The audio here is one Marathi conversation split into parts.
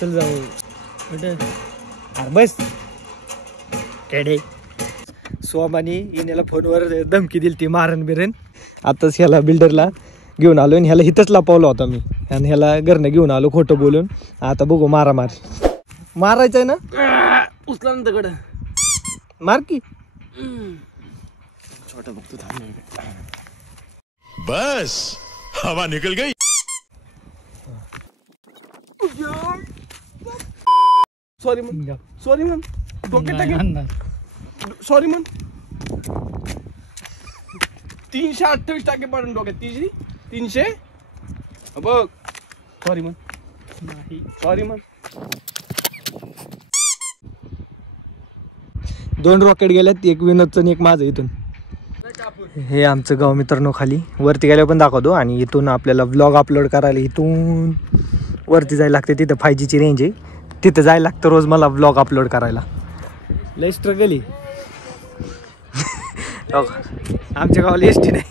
चल जाऊ बस केडे. सोमानी इनेला फोनवर धमकी दिली ती मारण बिरण. आताच ह्याला बिल्डरला घेऊन आलो आणि ह्याला हिथंच लपवला होता मी आणि ह्याला घरनं घेऊन आलो खोटं बोलून. आता बघू मारामार मारायचंय ना. उचला ना दगड मार की. छोटा बघतो थांब. बस हवा निकल गई. सॉरी मन, सॉरी मन, डोक्यात टाकेल. सॉरी मन. 328 टाके पडून डोक्यात. 300 बघ. सॉरी मन, सॉरी मन. 2 रॉकेट गेल्यात, एक विनोदचं आणि एक माझं. इथून हे आमचं गाव मित्रांनो. खाली वरती गेल्यावर पण दाखवतो. आणि इथून आपल्याला व्लॉग अपलोड करायला इथून वरती जायला लागते. तिथं 5G ची रेंज आहे. तिथं जायला लागतं रोज मला व्लॉग अपलोड करायला. लय स्ट्रगल आहे. आमच्या गावाला एस टी नाही.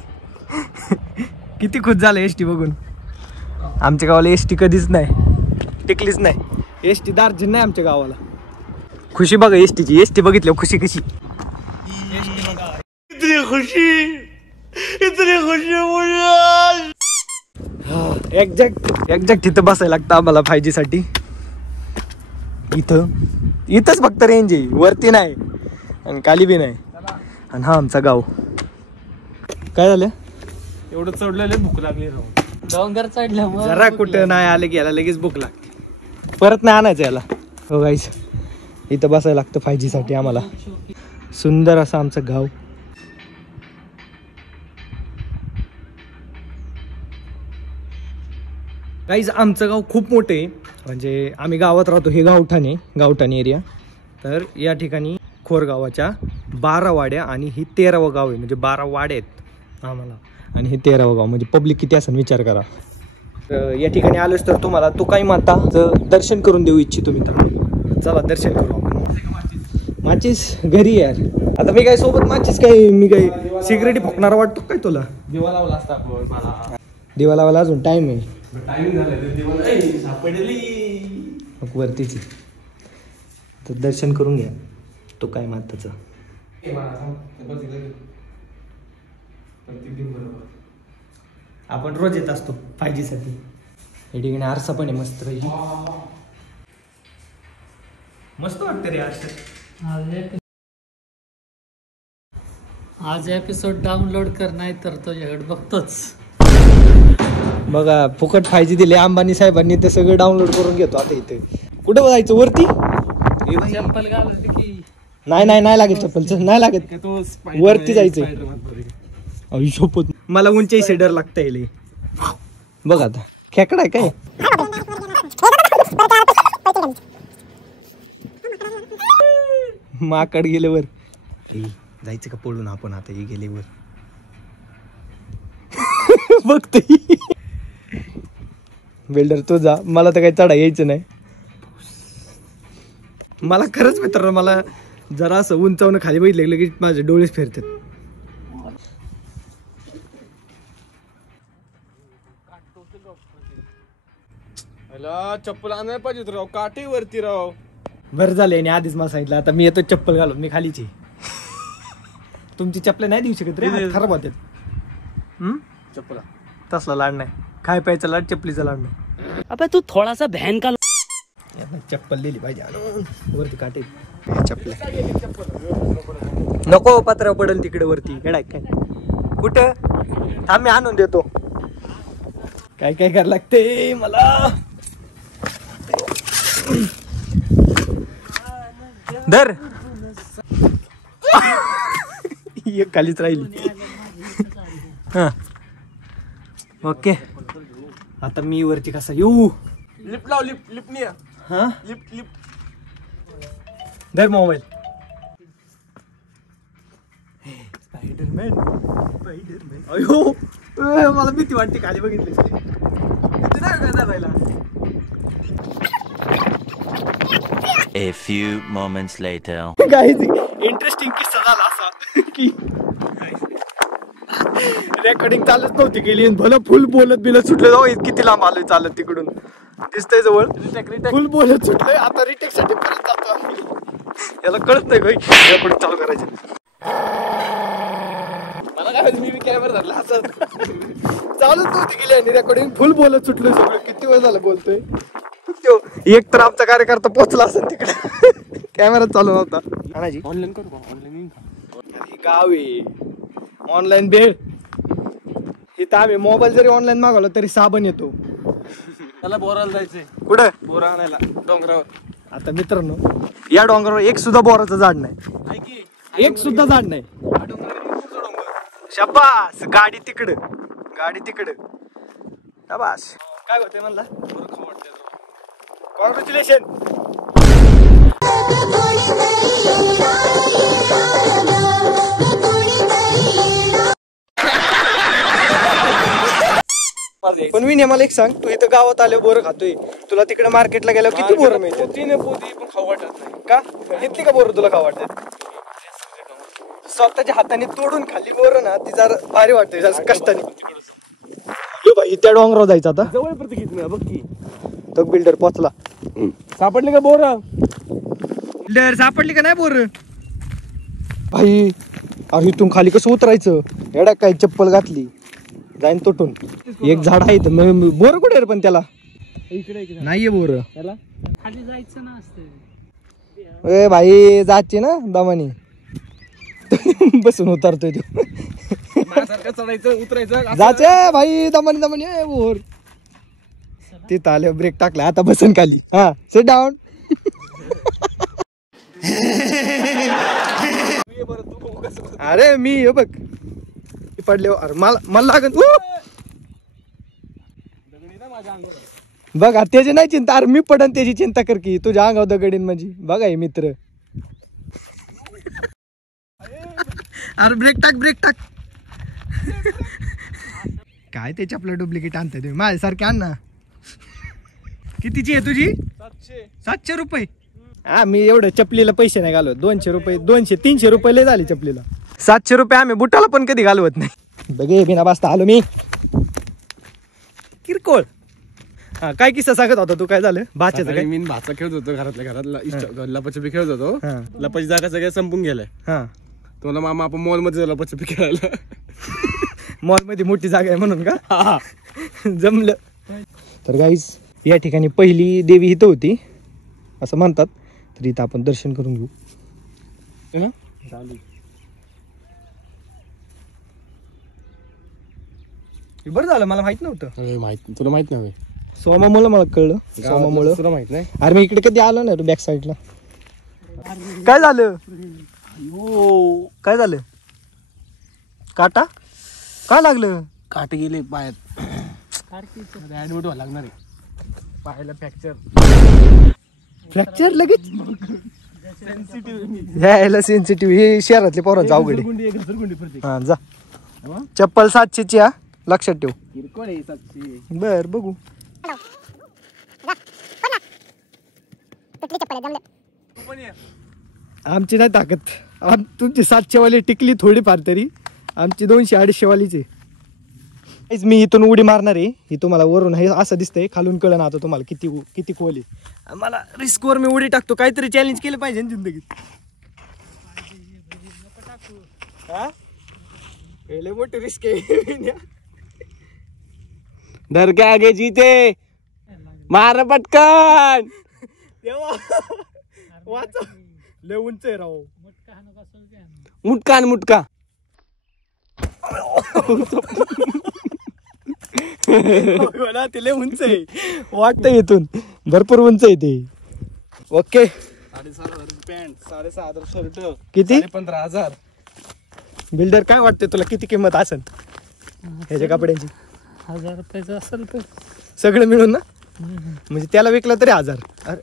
किती खुश झालं एस टी बघून. आमच्या गावाला एस टी कधीच नाही टिकलीच नाही. एस टी दार्जिन नाही आमच्या गावाला. खुशी बघा एस टीची. एस टी बघितलं खुशी कशी. इतनी खुशी, इतनी खुशी मुझे. एक्झॅक्ट तिथं बसायला लागतं आम्हाला 5G साठी. इथंच फक्त रेंज आहे, वरती नाही आणि खाली बी नाही. आणि हा आमचा गाव. काय झालं एवढं चढलेलं भूक लागली राहून. डोंगर चढल्या जरा कुठं नाही आलं की याला लगेच भूक लागते. परत नाही आणायचं याला. हो गाईस इथं बसायला लागतं 5G साठी आम्हाला. सुंदर असं आमचं गाव. गाईज आमचं गाव खूप मोठं आहे. म्हणजे आम्ही गावात राहतो. हे गावठाण एरिया. तर या ठिकाणी खोरगावाच्या 12 वाड्या आणि ही 13वं गाव आहे. म्हणजे 12 वाड्या आहेत आम्हाला आणि हे 13वं गाव. म्हणजे पब्लिक किती असेल विचार करा. तर या ठिकाणी आलोच तर तुम्हाला तुकाई माताचं दर्शन करून देऊ इच्छितो मित्रांनो. चला दर्शन करू आपण. माचीस घरी यार. आता मी काय सोबत माचीस काय मी काय सिगरेटी फोकणारा वाटतो काय तुला. दिवा लावला असता मला. दिवा लावायला अजून टाइम आहे. टाइमिंग झालं दिवा सापडली वरतीच. तर दर्शन करून घ्या तो काय माताचं. आपण रोज येत असतो 5G साठी. या ठिकाणी आरसा पण आहे मस्त. मस्त वाटतं रे आरसा. आज एपिसोड डाउनलोड कर, नाही तर तुझ्याकडे बघतोच. बघा फुकट 5G दिले अंबानी साहेबांनी. ते सगळं डाउनलोड करून घेतो आता. इथे कुठं जायचं वरती. चप्पल घालून की नाही लागत चप्पल. नाही लागत. वरती जायचंय. शोपत मला उंचाई डर लागता येईल. बघ आता खेकडा काय. माकड गेल्यावर जायचं का पळून आपण आता. हे गेल्यावर बघते. बिल्डर तो जा. मला तर काही चढा यायचं नाही. मला खरंच मित्रांनो मला जरा असं उंचावून खाली बघितलं की माझे डोळेच फिरतात. चप्पल आणायला पाहिजे राव. काटे वरती राव. बरं झालं आणि आधीच मला सांगितलं. आता मी येतो चप्पल घालून. मी खालीची. तुमची चप्पल नाही देऊ शकत रे. खराब होतात. चप्पल तसला लाड नाही. खाय प्यायचा लाड चप्पलीचा लाड नाही. अबे तू थोडासा बहन का. चप्पल दिली पाहिजे आणून. वरती काटे चप्पल नको. पत्रा पडेल तिकडे वरती. गडाय काय कुठं थांब मी आणून देतो. काय काय करायला लागते मला. धर. एक खालीच राहिली. हा ओके. आता मी वरती कसा येऊ. लिफ्ट लाव. लिफ्ट नाही. हा लिफ्ट. धर मोबाईल. स्पायडरमॅन. अयो मला भीती वाटते खाली बघितली. A few moments later. Guys interesting किस्सा झाला असा की रेकॉर्डिंग चालत नव्हती गेली. भलं फुल बोलत बिलत सुटलं जाऊ. किती लांब आलोय चालत तिकडून. दिसतंय जवळ फुल बोलत सुटलंय आता रिटेक साठी परत जातो आम्ही. याला कळत नाही काही रेकॉर्डिंग चालू करायचं. मला काय माहिती, मी कॅमेरा धरला असं चालूच नव्हती गेली आणि रेकॉर्डिंग फुल बोलत सुटलोय सगळं. किती वेळ झालं बोलतोय. एक तर आमचा कार्यकर्ता पोहोचला असेल तिकडे कॅमेरा चालू नव्हता. ऑनलाईन करू का? ऑनलाईन गाव आहे ऑनलाईन भेळ. इथं आम्ही मोबाईल जरी ऑनलाईन मागवला तरी साबण येतो. त्याला बोराला जायचंय. कुठं बोरा आणायला डोंगरावर. आता मित्रांनो या डोंगरावर एक सुद्धा बोराचं झाड नाही. एक सुद्धा झाड नाही. शाबास गाडी तिकडं गाडी तिकडं. शाबास काय होते म्हणला. कॉंग्रॅच्युलेशन. पण मी मला एक सांग, तू इथं गावात आले बोरं खातोय, तुला तिकडे मार्केटला गेल्यावर किती बोरं मिळतात. पोती पण खाऊ वाटत नाही का घेतली का बोरं तुला खाऊ वाटतात. स्वतःच्या हाताने तोडून खाल्ली बोरं ना ती जरा भारी वाटते जरा कष्टाने. भाई त्या डोंगरावर जायचं आता. जवळ प्रत्येक घेत नाही बघ की. तो बिल्डर पोचला. सापडले का बोरा. बिल्डर सापडली का नाही बोरं. भाई अरे इथून खाली कसं उतरायचं. एवढा काय चप्पल घातली जाईन तुटून. एक झाड आहे बोर कुठे रे पण त्याला इकडे नाहीये बोर. त्याला खाली जायचं ना असतं. ए भाई जायचे ना दमानी बसून उतरतोय तो. माझ्यासारखं चढायचं उतरायचं जायचे भाई दमानी दमानी बोर. तिथं आले ब्रेक टाकला आता बसन खाली. हा सिट डाऊन. अरे मी हे बघ पडले. अरे मला लागत बघा त्याची नाही चिंता. अरे मी पडन त्याची चिंता कर की तुझ्या अंगावर दगडीन म्हणजे. बघा हे मित्र. अरे ब्रेक टाक. काय त्याची आपलं डुप्लिकेट आणताय तुम्ही. माझ्यासारखे आण ना. कितीची आहे तुझी. 700 रुपये. हा मी एवढं चपलीला पैसे नाही घालवत. 200 रुपये 200-300 रुपये लय झाले चपलीला. 700 रुपये आम्ही बुटाला पण कधी घालवत नाही. बघे बिना बसता आलो मी. किरकोळ. हा काय किस्सा सांगत होता तू. काय झालं भाच्याचं काय. मी भाचा खेळत होतो घरातल्या घरात. लपाछपी खेळत होतो. हा. लपाची जागा सगळ्या संपून गेलाय. हा तुम्हाला मामा आपण मॉल मध्ये लपाछपी खेळायला. मॉल मध्ये मोठी जागा आहे म्हणून का. जमलं. तर गाईज या ठिकाणी पहिली देवी इथं होती असं म्हणतात. तर इथं आपण दर्शन करून घेऊ. बरं झालं मला माहित नव्हतं. तुला माहित नाही. सोमामुळे मला कळलं. सोमामुळे तुला माहित नाही. अरे मी इकडे कधी आलो ना बॅक साईडला. काय झालं. काय झालं. काटा काय लागलं. काटे गेले पायात. ऍडमिट व्हायला लागणार आहे. पायाला फ्रॅक्चर लगेच. ह्याला सेन्सिटिव्ह. हे शहरातले पोरांचं अवघड आहे. हा जा. चप्पल 700ची हा लक्षात ठेव. बर बघू. आमची नाही ताकद. तुमची 700 वाली टिकली थोडीफार तरी. आमची 200-250 वालीच आहे. मी इथून उडी मारणार आहे. ही तुम्हाला वरून हे असं दिसतंय. खालून कळलं ना आता तुम्हाला किती खोल आहे. मला रिस्क वर मी उडी टाकतो. काहीतरी चॅलेंज केलं पाहिजे ना जिंदगीत. पहिले मोठी रिस्क आहे. डर के आगे जीते. मार पटकन. वाचा लय उंच आहे राव. मुटका ते लय उंच आहे. वाटतं इथून भरपूर उंच आहे ते. ओके 6,500 पॅन्ट 6,500 शर्ट किती 15,000. बिल्डर काय वाटतं तुला किती किंमत असेल ह्याच्या कपड्यांची. 1000 रुपयाचं असेल तर सगळं मिळून ना. म्हणजे त्याला विकलं तरी 1000. अरे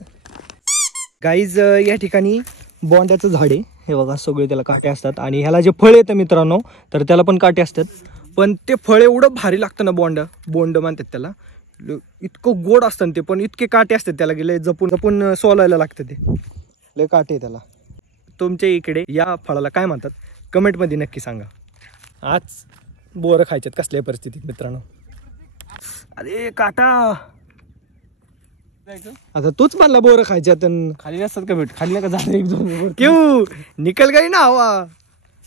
गाईज या ठिकाणी बोंड्याचं झाड आहे. हे बघा सगळे त्याला काटे असतात. आणि ह्याला जे फळ येतं मित्रांनो तर त्याला पण काटे असतात. पण ते फळ एवढं भारी लागतं ना. बोंड म्हणतात त्याला. इतकं गोड असतं ते पण इतके काटे असतात त्याला गेले. जपून सोलायला लागतं ते. लय काटे त्याला. तुमच्या इकडे या फळाला काय म्हणतात कमेंटमध्ये नक्की सांगा. आज बोरं खायच्यात कसल्या परिस्थितीत मित्रांनो. अरे काटा. जायचं आता तूच म्हणला बोर खायच्या तर खाली नसतात का भेट खाली नका झालं एक दोन क्यू निकल गई ना हवा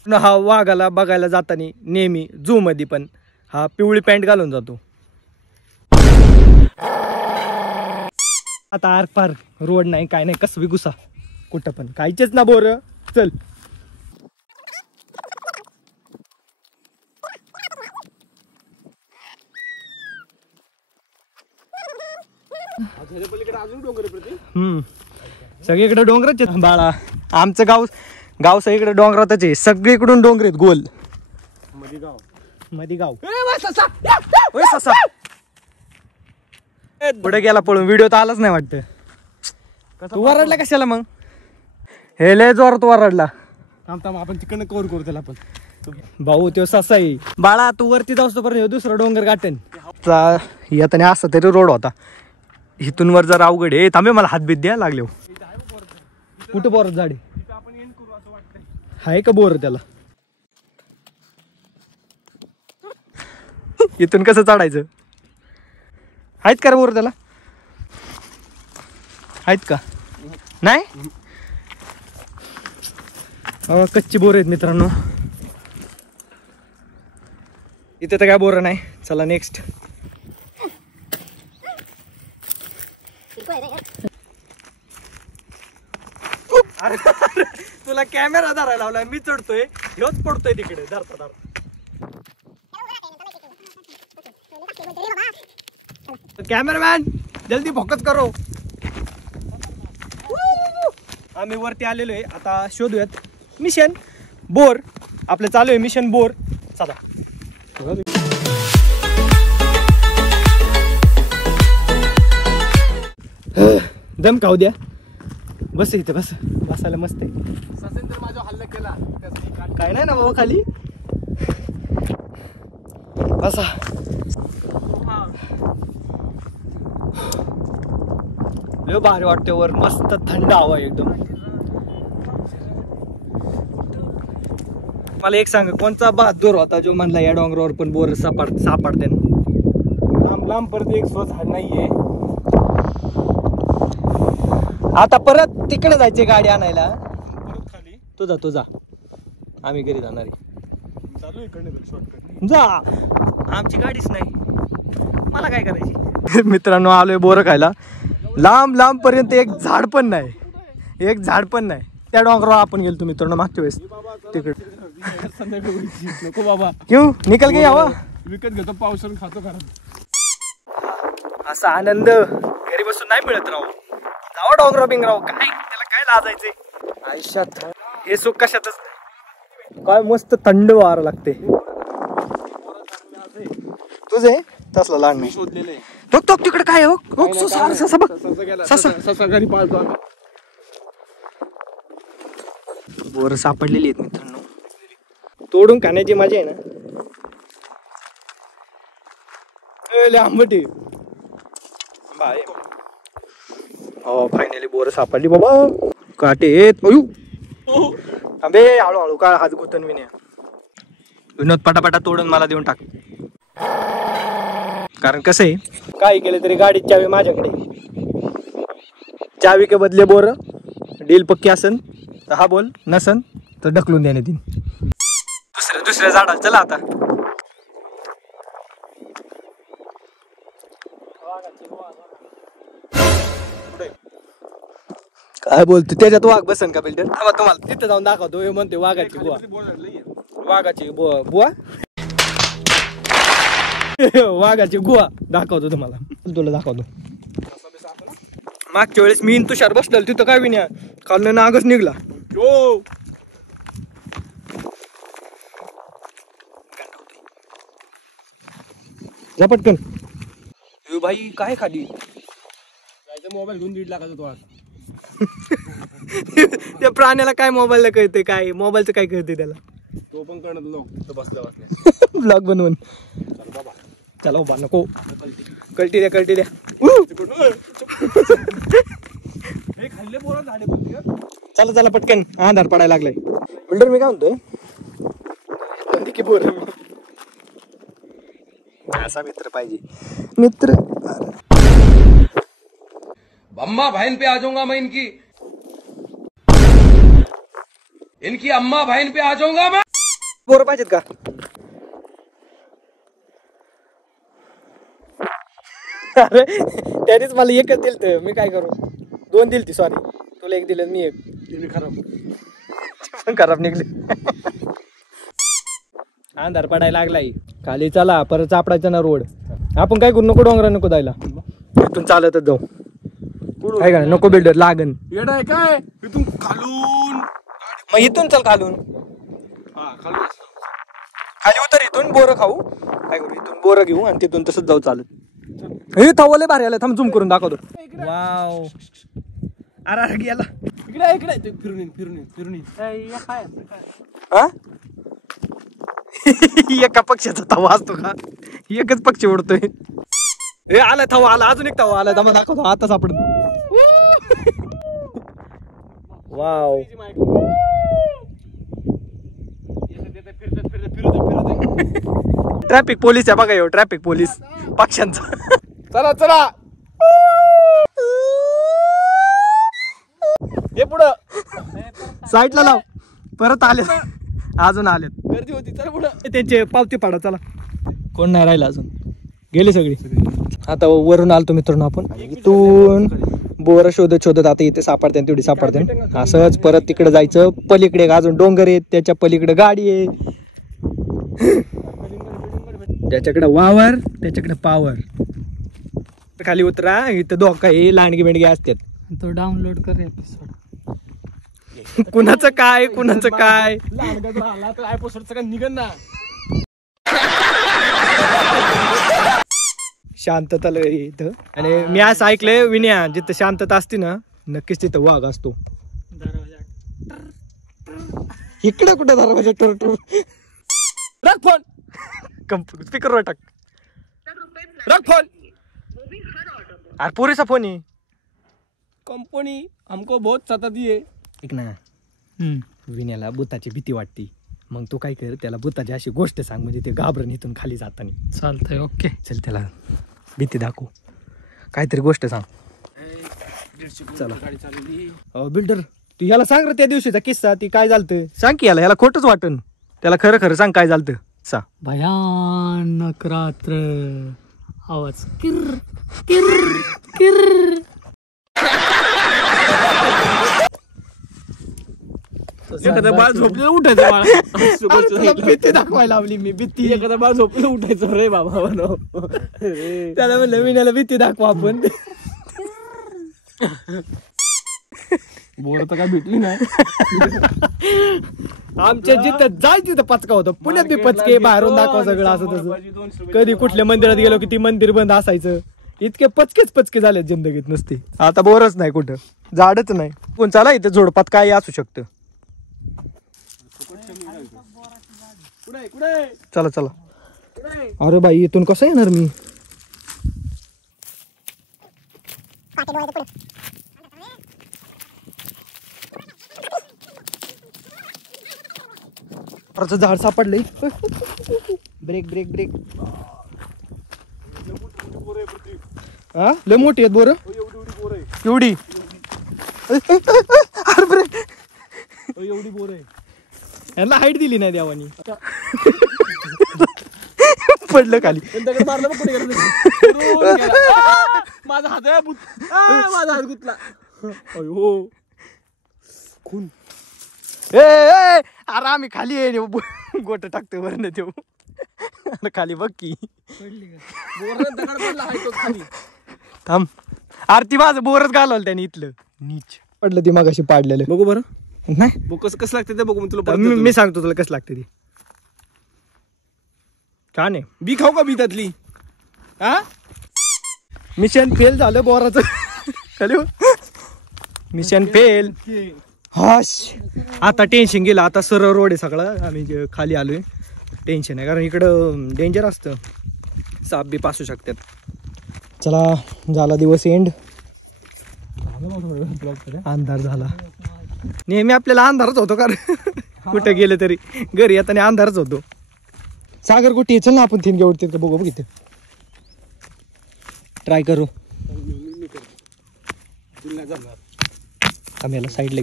हा वाघाला बघायला जाताना नेहमी झू मध्ये पण हा पिवळी पॅन्ट घालून जातो. आता आर पार रोड नाही काय नाही कसं बी घुसा कुठं पण खायचेच ना बोर. चल पलीकडे अजून डोंगर प्रति सगळीकडे डोंगरच आहेत बाळा. आमचं गाव सगळीकडे डोंगरातच आहे. सगळीकडून डोंगर आहेत गोल मध्ये गाव. ओय ससा पुढे गेला पळून. व्हिडिओ तर आलाच नाही वाटतं. तू वरडला कशाला मग? हे लय जोरात वरडला. थांब आपण तिकडनं कव्हर करू त्याला आपण. भाऊ तो ससा आहे बाळा. तू वरती जाऊस पर्यंत दुसरा डोंगर गाठन. येताना असा तरी रोड होता. इथून वर जर अवघड आहे. थांबे मला हातबीत द्या लागले. कुठं बोर झाडे आहे का बोर त्याला? इथून कसं चढायचं? आहेत का रे बोर त्याला? आहेत का? नाही कच्ची बोर आहेत मित्रांनो. इथे तर काय बोर नाही. चला नेक्स्ट. अरे तुला कॅमेरा धरायला लावलाय. मी चढतोय ह्योच पडतोय तिकडे धरता. कॅमेरामॅन जल्दी फोकस करो. आम्ही वरती आलेलो आहे. आता शोधूयात मिशन बोर. आपलं चालू आहे मिशन बोर. चला दम खाऊ द्या. बस इथे बस. बसायला मस्त आहे. ससेंद्र माझा हल्ला केला काय नाही ना बाबा खाली बसा. लय भारी वाटते वर. मस्त थंड हवा एकदम. मला एक सांग कोणचा बहादूर होता जो म्हणला या डोंगरावर पण बोर सापडते? लांब परत एक स्वतः झाड नाहीये. आता परत तिकडे जायचे गाडी आणायला. परत खाली तुझा आम्ही घरी जाणार चालू इकडनं शॉर्टकट. जा. आमची गाडीच नाही. मला काय करायची? मित्रांनो आलोय बोर खायला. लांब पर्यंत एक झाड पण नाही. त्या डोंगरावर आपण गेलतो मित्रांनो मागच्या वेळेस तिकडे. नको बाबा क्यों निकल गई हवा. विकत घेतो पावसाळून खातो घरात. असा आनंद घरी बसून नाही मिळत राव. जावा डोंगराव बिंगराव. काय त्याला काय लाजायचंय आयुष्यात. हे सुख कशातच नाही. काय मस्त थंड वारा लागते. तुझे तसला लहान नाही शोधलेले तो तिकडे काय हो ससा बघ. ससा घरी पाळतो आम्ही. बोर सापडलेली आहेत मित्रांनो. तोडून खाण्याची मजा आहे ना. आंबटी हो फायनली बोर सापडली बाबा. काटे येत अबे हळूहळू काय हात गुतन विनय. विनोद पटापटा तोडून मला देऊन टाक. कारण कसं आहे काय केलं तरी गाडीत चावी माझ्याकडे. चावी के बदले बोर. डील पक्की असन तर हा बोल. नसन तर ढकलून देण्यात येईल दुसऱ्या झाडाला. चला आता काय बोलतो त्याच्यात वाघ बसन का बिल्डर? तुम्हाला तिथे जाऊन दाखवतो. हे म्हणते वाघाची बुवा. वाघाची बुवा वाघाची गुहा दाखवतो तुम्हाला. तुला दाखवतो. मागच्या वेळेस मी तुषार बसलेलो तिथं काय विन्या खाल्लं नागच निघला. जा पटकन. भाई काय खाली मोबाईल घेऊन 1.5 लाखाचा तो. त्या प्राण्याला काय मोबाईलला कळते? काय मोबाईलचं काय कळते त्याला? तो पण कळत लोक तो बसल्या ब्लॉग बनवून. चला बाबा नको. कल्टी द्या. हे खाल्ले बोरा झाडे बोलते. चला पटकन. अंधार पडायला लागलाय. बिल्डर मी काय म्हणतोय की बोर असा मित्र पाहिजे. मित्र अम्मा बहन पे आ जाऊंगा मैं इनकी अम्मा बहन पे आ जाऊंगा मैं। बोरं पाहिजेत का? अरे त्यानेच मला एकच दिलत, मी काय करू? 2 दिलती, सॉरी. तुला 1 दिलं, मी 1. पण खराब निघले. अंधार पडायला लागलाय. खाली चला, परत सापडायचा ना रोड. आपण काय करू, नको डोंगरा नको जायला, इथून चालतच जाऊ. काय का नको बिल्डर लागन. येडा आहे काय? इथून खालून मग इथून चल खालून. खाली उतर, इथून बोरं खाऊ. काय करू, इथून बोरं घेऊ आणि तिथून तसंच जाऊ चालत. हे तवले भारी आलं, थांब झूम करून दाखवतो. वाव, अरे गेला. इकडे फिरून हा? एका पक्षाचा तवा असतो का? एकच पक्षी उडतोय. हे आला तवा, आला अजून एक तवा आला. थांबा दाखवतो, आता सापडत. वाव, ट्रॅफिक पोलीस आहे बघा, ट्रॅफिक पोलीस पक्ष्यांचा. चला हे पुढं साईडला लाव. परत आले, अजून आलेत. गर्दी होती. चल पुढं. त्यांचे पावती पाडा. चला, कोण नाही राहिला अजून, गेले सगळी. आता वरून आलतो मित्रांनो आपण. इथून बोर शोधत आता इथे सापडते, तेवढी सापडते. असंच परत तिकडे जायचं. पलीकडे अजून डोंगर आहेत, त्याच्या पलीकडे गाडी आहे. ज्याच्याकडे वावर त्याच्याकडे पावर. खाली उतरा, इथं धोका आहे, लांडगे बिंडगे असतात. तो डाउनलोड कर एपिसोड. कुणाचं काय आला तर एपिसोड सगळं निघन ना. शांतता लय इथं. आणि मी असं ऐकलंय विनया, जिथं शांतता असते ना, नक्कीच तिथं वाघ असतो. इकडे कुठे दरवाजा टरटूर. रख फोन. स्पीकरवर टाक. रख फोन. अरे पुरीचा फोन आहे. कंपनी हमको बहुत सताती है. ऐक ना, विण्याला भूताची भीती वाटते. मग तू काय कर, त्याला भूताची अशी गोष्ट सांग, म्हणजे ते घाबरण इथून खाली जाताना. चालतंय, ओके. चल, त्याला भीती दाखव, काहीतरी गोष्ट सांग. चला बिल्डर, तू ह्याला सांग रे त्या दिवशीचा किस्सा. ती काय झालतं सांग की. ह्याला खोटंच वाटन. त्याला खरं खरं सांग काय झालतं. भयानक रात्र. आवाज किर किर किर. एखादा बाळ झोपलेलं उठायचं. बाळा भीती दाखवायला लावली मी. भीती. एखादा बाळ झोपलेलं उठायचं रे बाबा. त्याला म्हणलं विण्याला भीती दाखवा आपण. बोर तर काय भेटली नाही. आमच्या जिथं जाय तिथं पचका होतं. पुण्यात बी पचके, बाहेरून दाखवा सगळं असं तसं. कधी कुठल्या मंदिरात गेलो की ती मंदिर बंद असायचं. इतके पचके झाले जिंदगीत नुसते. आता बोरच नाही, कुठं झाडच नाही. कोण चला इथं झोडपात काय असू शकतं. चला चला. अरे बाई, इथून कसं येणार मी. झाड सापडले. Break break break. हा, लय मोठी आहेत बोर. एवढी. अरे ब्रेक. एवढी बोर आहे. यांना हाईट दिली नाही देवानी. पडलं खाली. मारलं मग पुढे माझा हात आहे. माझा हात गुतला. अयो खून. ए अरे आम्ही खाली आहे. गोट टाकतोय वरनं देऊ. अरे खाली बघ की. दगड पडला आहे तो खाली. थांब. अरे ती माझं बोरच घालवलं त्याने इथलं. नीच पडलं ती मागाशी पाडलेलं. बघू बरं. नाही बघ कसं लागतं ते. बघू मी तुला मी सांगतो तुला कसं लागते ती. छान आहे. बी खाऊ का बी त्यातली. हा, मिशन फेल झालं बोराचं. Hello, mission fail. हाश, आता टेन्शन गेलं. आता सरळ रोड आहे सगळा. आम्ही जे खाली आलोय, टेन्शन आहे. कारण इकडं डेंजर असतं, साप बी पासू शकतात. चला, झाला दिवस एंड. अंधार झाला. नेहमी आपल्याला अंधारच होतो कारण कुठे गेलं तरी घरी येताना अंधारच होतो. सागर कुठे चल ना आपण तीन घेऊ. तिथे बघू बघ, इथे ट्राय करू. तुला नाही जमणार. आम्ही याला साईडला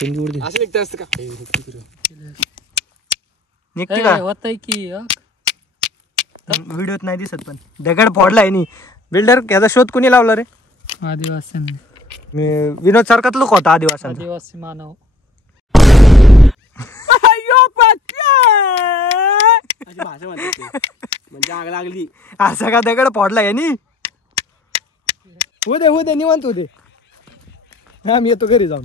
घेऊ दे. असं निघतं असतं का निघते का होतय की व्हिडिओत नाही दिसत पण दगड फोडलाय नी. बिल्डर याचा शोध कोणी लावला रे? आदिवासी विनोद सारखाच लोक होता आदिवासांचा. आदिवासी मानव. अशी भाषा म्हणतात ते. म्हणजे आग लागली. असा का दगड फोडला यांनी? हो दे निवांत हो दे. हा मी येतो घरी जाऊन.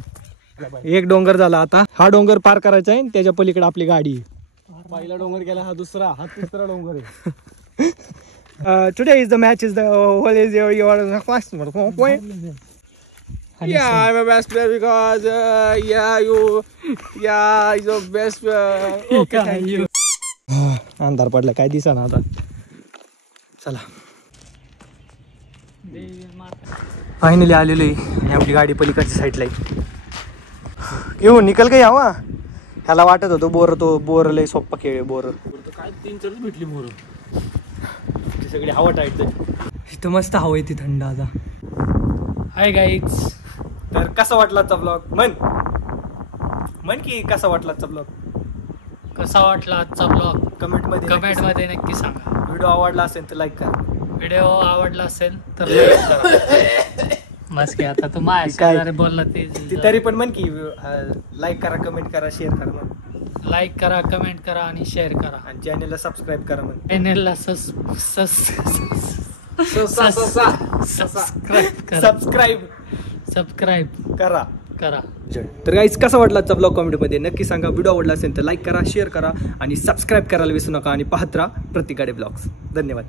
एक डोंगर झाला आता. हा डोंगर पार करायचा आहे त्याच्या पलीकडे आपली गाडी. पहिला डोंगर गेला हा दुसरा हा तिसरा डोंगर आहे. Today is the match is the whole is your first point. Yeah, I'm a best player because is the best. Okay, thank you. अंधार पडला काय दिसा ना आता. चला फायनली आलेलो आहे आणि आपली गाडी पलीकडच्या साईडला आहे. घेऊन निकल काही हवा. ह्याला वाटत होतो बोर लय सोप्पा खेळ बोर. काय 3-4 भेटली मोर. सगळी हवा टाईट इथं मस्त हवा येते थंड आता. Hi guys. तर कसा वाटला आजचा ब्लॉग? म्हण की कसा वाटला आजचा ब्लॉग? कसा वाटला आजचा ब्लॉग कमेंट मध्ये नक्की सांगा. व्हिडिओ आवडला असेल तर लाईक करा. व्हिडिओ आवडला असेल तर लाईक करा. बस की आता तू माझ्या बोलला ते तरी पण म्हण की लाईक करा, कमेंट करा, शेअर करा. म्हण लाईक करा, कमेंट करा आणि शेअर करा. आणि चॅनलला सबस्क्राईब करा. म्हण चॅनेलला सबस्क्राईब करा. करा. तर गाईज कसा वाटला आजचा ब्लॉग कमेंटमध्ये नक्की सांगा. व्हिडिओ आवडला असेल तर लाईक करा, शेअर करा आणि सबस्क्राईब करायला विसरू नका. आणि पाहत राहा प्रत्येक गाडी ब्लॉग्स. धन्यवाद.